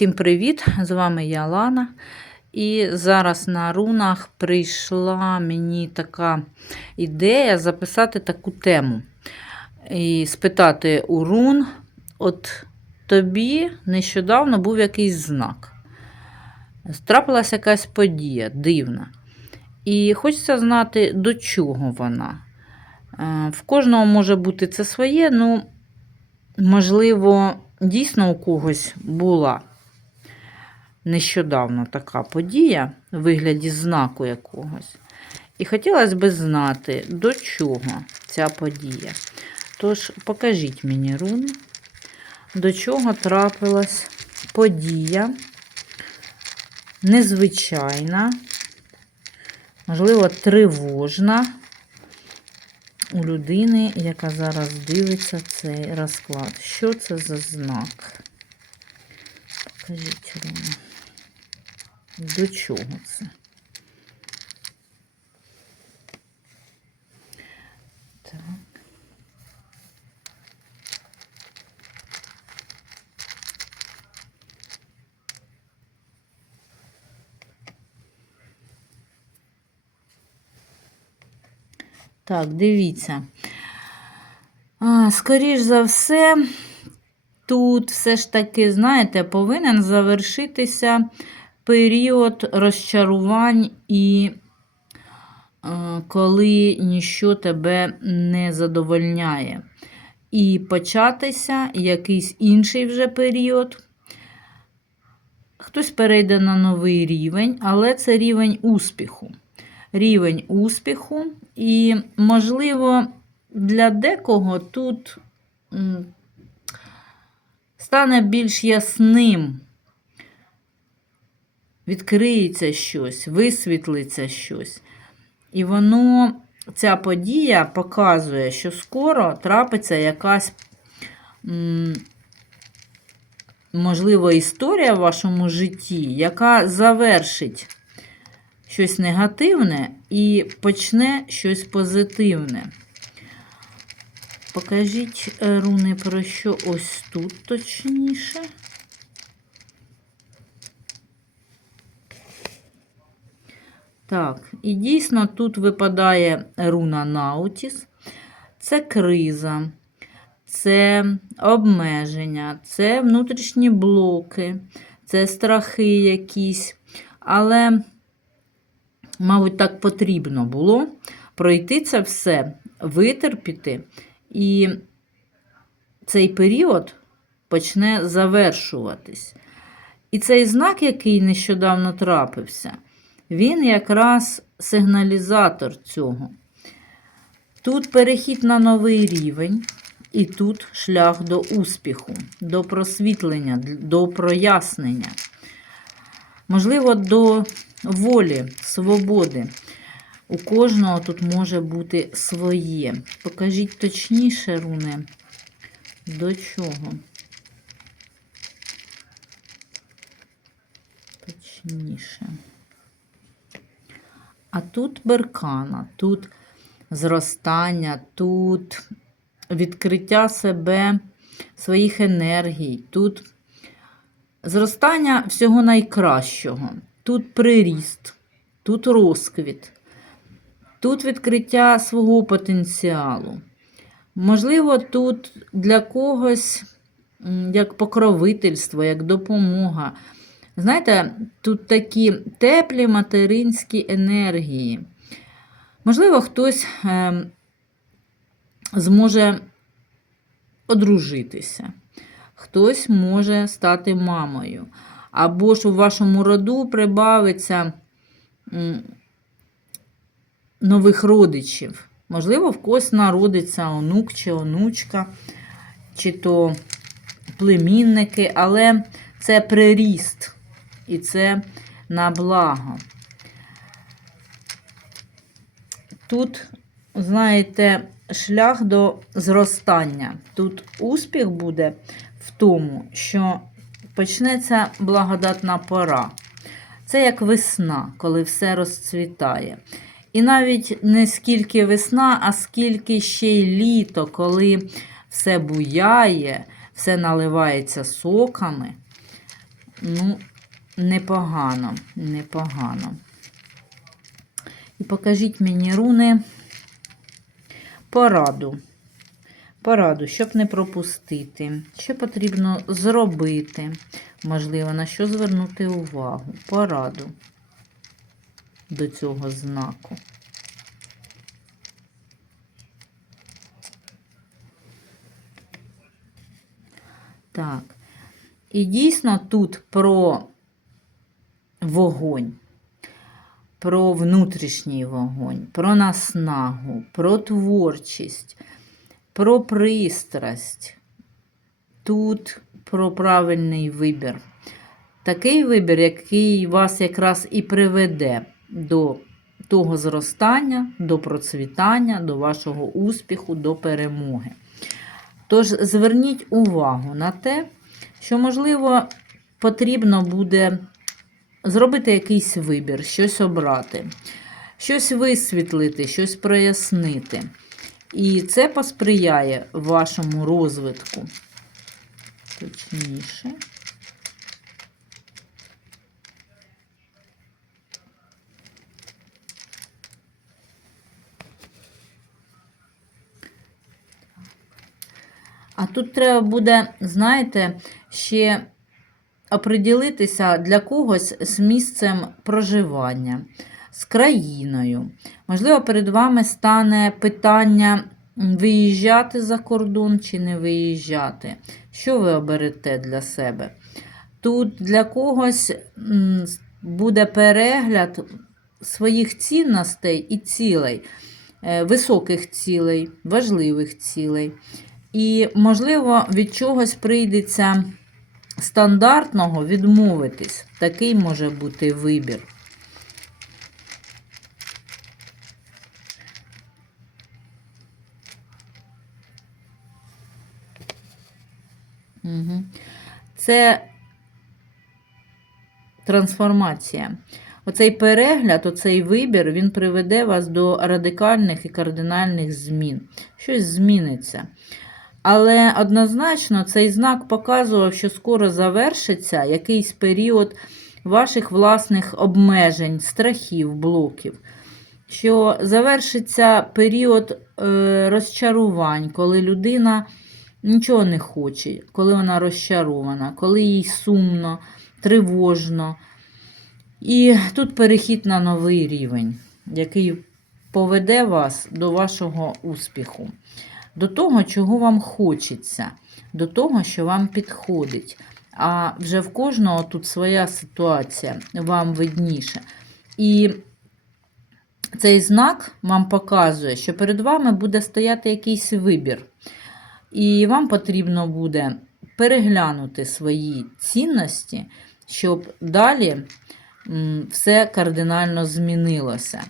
Всім привіт! З вами я Лана. І зараз на рунах прийшла мені така ідея записати таку тему. І спитати у рун, от тобі нещодавно був якийсь знак. Трапилася якась подія дивна. І хочеться знати, до чого вона. Е, В кожного може бути це своє, ну, можливо, дійсно у когось була нещодавно така подія у вигляді знаку якогось. І хотілося б знати, до чого ця подія. Тож, покажіть мені, руни, до чого трапилась подія незвичайна, можливо, тривожна у людини, яка зараз дивиться цей розклад. Що це за знак? Покажіть, Руна. До чого це? Так. Дивіться. А, скоріш за все, тут все ж таки, знаєте, повинен завершитися період розчарувань і е, коли ніщо тебе не задовольняє. І початися якийсь інший вже період. Хтось перейде на новий рівень, але це рівень успіху. Рівень успіху, і, можливо, для декого тут стане більш ясним, відкриється щось, висвітлиться щось. І воно, ця подія показує, що скоро трапиться якась, можливо, історія в вашому житті, яка завершить щось негативне і почне щось позитивне. Покажіть е, руни про що ось тут точніше. Так, і дійсно тут випадає руна Наутіс. Це криза, це обмеження, це внутрішні блоки, це страхи якісь. Але, мабуть, так потрібно було пройти це все, витерпіти, і цей період почне завершуватись. І цей знак, який нещодавно трапився, він якраз сигналізатор цього. Тут перехід на новий рівень, і тут шлях до успіху, до просвітлення, до прояснення. Можливо, до волі, свободи. У кожного тут може бути своє. Покажіть точніше, руни, до чого. Точніше. А тут беркана, тут зростання, тут відкриття себе, своїх енергій, тут зростання всього найкращого, тут приріст, тут розквіт, тут відкриття свого потенціалу. Можливо, тут для когось як покровительство, як допомога. Знаєте, тут такі теплі материнські енергії. Можливо, хтось е, зможе одружитися, хтось може стати мамою. Або ж у вашому роду прибавиться нових родичів. Можливо, в когось народиться онук чи онучка, чи то племінники, але це приріст і це на благо. Тут, знаєте, шлях до зростання. Тут успіх буде в тому, що почнеться благодатна пора. Це як весна, коли все розцвітає. І навіть не скільки весна, а скільки ще й літо, коли все буяє, все наливається соками. ну, непогано, непогано. І покажіть мені руни пораду. Пораду, щоб не пропустити, що потрібно зробити, можливо, на що звернути увагу. Пораду до цього знаку. Так. І дійсно тут про вогонь, про внутрішній вогонь, про наснагу, про творчість, про пристрасть. Тут про правильний вибір. Такий вибір, який вас якраз і приведе до того зростання, до процвітання, до вашого успіху, до перемоги. Тож зверніть увагу на те, що, можливо, потрібно буде зробити якийсь вибір, щось обрати, щось висвітлити, щось прояснити. І це посприяє вашому розвитку. Точніше. А тут треба буде, знаєте, ще оприділитися для когось з місцем проживання, з країною. Можливо, перед вами стане питання виїжджати за кордон чи не виїжджати. Що ви оберете для себе? Тут для когось буде перегляд своїх цінностей і цілей, е, високих цілей, важливих цілей. І, можливо, від чогось прийдеться стандартного відмовитись. Такий може бути вибір. Це трансформація. Оцей перегляд, оцей вибір, він приведе вас до радикальних і кардинальних змін. Щось зміниться. Але однозначно цей знак показував, що скоро завершиться якийсь період ваших власних обмежень, страхів, блоків. Що завершиться період е, розчарувань, коли людина нічого не хоче, коли вона розчарована, коли їй сумно, тривожно. І тут перехід на новий рівень, який поведе вас до вашого успіху до того, чого вам хочеться, до того, що вам підходить. А вже в кожного тут своя ситуація, вам видніше. І цей знак вам показує, що перед вами буде стояти якийсь вибір. І вам потрібно буде переглянути свої цінності, щоб далі все кардинально змінилося.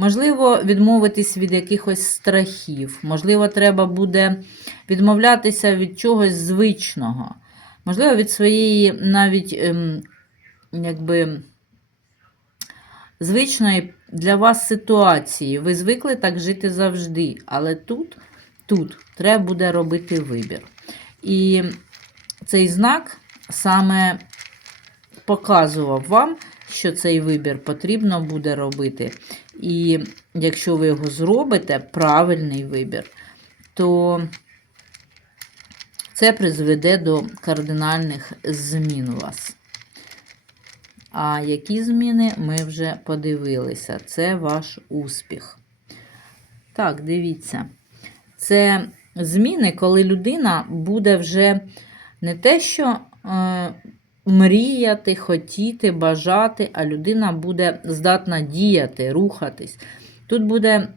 Можливо, відмовитись від якихось страхів, можливо, треба буде відмовлятися від чогось звичного, можливо, від своєї навіть ем, якби, звичної для вас ситуації. Ви звикли так жити завжди, але тут, тут треба буде робити вибір. І цей знак саме показував вам, що цей вибір потрібно буде робити. І якщо ви його зробите, правильний вибір, то це призведе до кардинальних змін у вас. А які зміни ми вже подивилися. Це ваш успіх. Так, дивіться. Це зміни, коли людина буде вже не те, що е, мріяти, хотіти, бажати, а людина буде здатна діяти, рухатись. Тут буде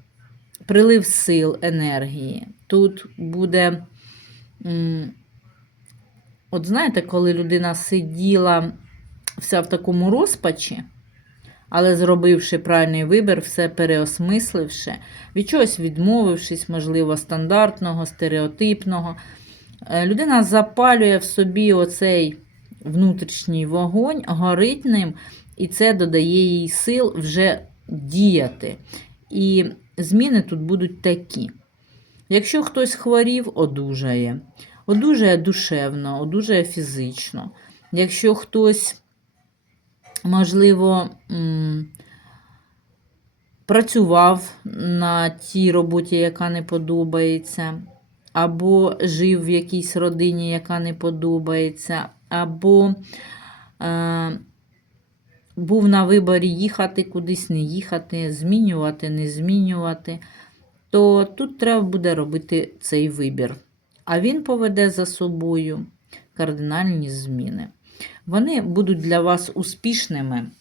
прилив сил, енергії. Тут буде, от знаєте, коли людина сиділа вся в такому розпачі, але зробивши правильний вибір, все переосмисливши, від чогось відмовившись, можливо, стандартного, стереотипного, е, людина запалює в собі оцей внутрішній вогонь, горить ним, і це додає їй сил вже діяти. І зміни тут будуть такі. Якщо хтось хворів, одужає. Одужає душевно, одужає фізично. Якщо хтось, можливо, працював на тій роботі, яка не подобається, або жив в якійсь родині, яка не подобається, або е, був на виборі їхати кудись, не їхати, змінювати, не змінювати, то тут треба буде робити цей вибір. А він поведе за собою кардинальні зміни. Вони будуть для вас успішними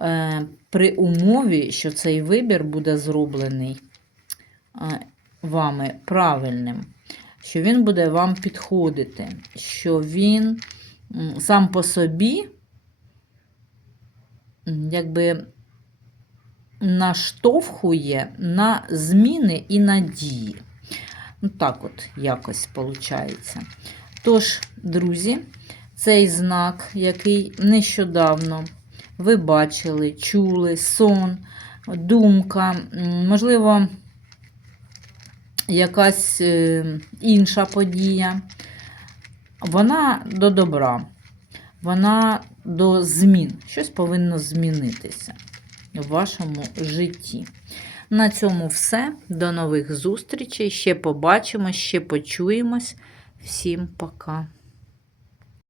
е, при умові, що цей вибір буде зроблений е, вами правильним, що він буде вам підходити, що він сам по собі якби наштовхує на зміни і надії. Ну, так от якось виходить. Тож, друзі, цей знак, який нещодавно ви бачили, чули, сон, думка, можливо, якась е, інша подія, вона до добра, вона до змін. Щось повинно змінитися в вашому житті. На цьому все. До нових зустрічей. Ще побачимось, ще почуємось. Всім пока.